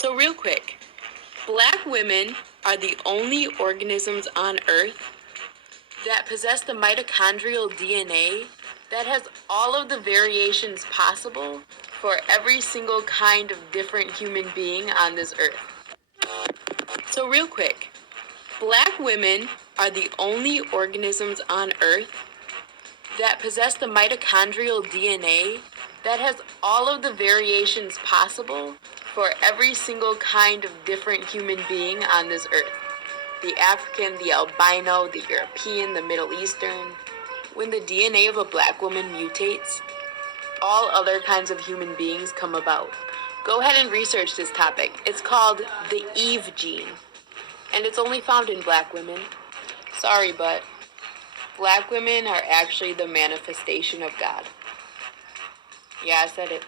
So real quick, Black women are the only organisms on Earth that possess the mitochondrial DNA that has all of the variations possible for every single kind of different human being on this Earth. So real quick, Black women are the only organisms on Earth that possess the mitochondrial DNA that has all of the variations possible for every single kind of different human being on this Earth. The African, the albino, the European, the Middle Eastern. When the DNA of a Black woman mutates, all other kinds of human beings come about. Go ahead and research this topic. It's called the Eve gene, and it's only found in Black women. Sorry, but Black women are actually the manifestation of God. Yeah, I said it.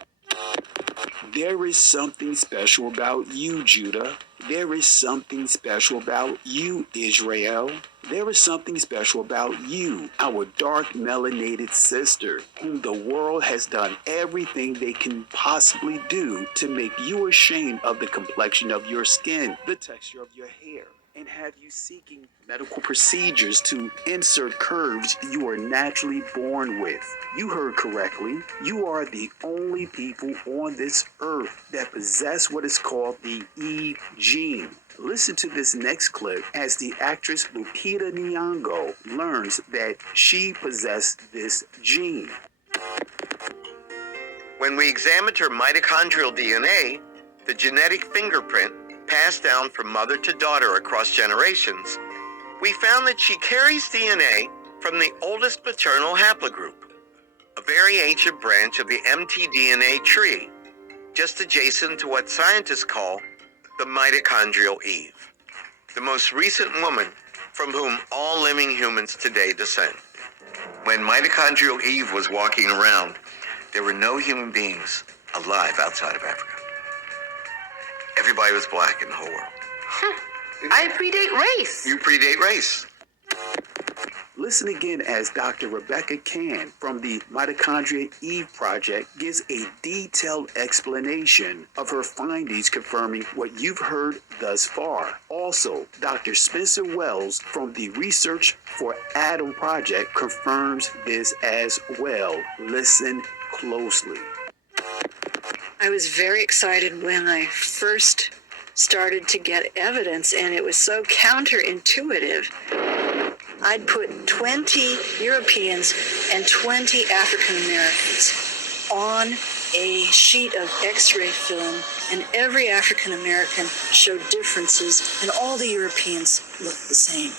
There is something special about you, Judah. There is something special about you, Israel. There is something special about you, our dark melanated sister, whom the world has done everything they can possibly do to make you ashamed of the complexion of your skin, the texture of your hair, and have you seeking medical procedures to insert curves you are naturally born with. You heard correctly. You are the only people on this earth that possess what is called the Eve gene. Listen to this next clip as the actress Lupita Nyong'o learns that she possessed this gene. When we examined her mitochondrial DNA, the genetic fingerprint passed down from mother to daughter across generations, we found that she carries DNA from the oldest maternal haplogroup, a very ancient branch of the mtDNA tree, just adjacent to what scientists call the mitochondrial Eve, the most recent woman from whom all living humans today descend. When mitochondrial Eve was walking around, there were no human beings alive outside of Africa. Everybody was black in the whole world. I predate race. You predate race. Listen again as Dr. Rebecca Can from the Mitochondria Eve Project gives a detailed explanation of her findings confirming what you've heard thus far. Also, Dr. Spencer Wells from the Research for Adam Project confirms this as well. Listen closely. I was very excited when I first started to get evidence, and it was so counterintuitive. I'd put 20 Europeans and 20 African Americans on a sheet of X-ray film, and every African American showed differences, and all the Europeans looked the same.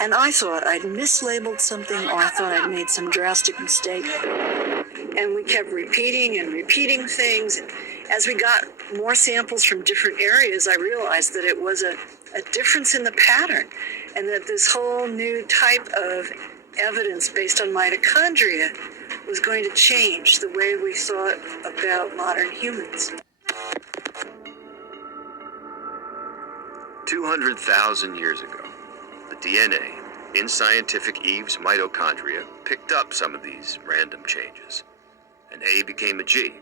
And I thought I'd mislabeled something, or I thought I'd made some drastic mistake. And we kept repeating and repeating things. As we got more samples from different areas, I realized that it was a difference in the pattern, and that this whole new type of evidence based on mitochondria was going to change the way we thought about modern humans. 200,000 years ago, the DNA in scientific Eve's mitochondria picked up some of these random changes. An A became a G.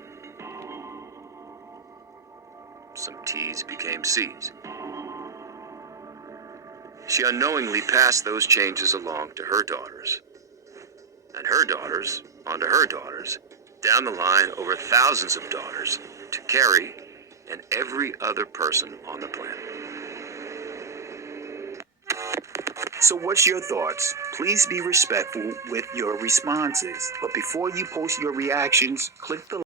Some T's became C's. She unknowingly passed those changes along to her daughters, and her daughters onto her daughters, down the line over thousands of daughters to Carrie and every other person on the planet. So what's your thoughts? Please be respectful with your responses. But before you post your reactions, click the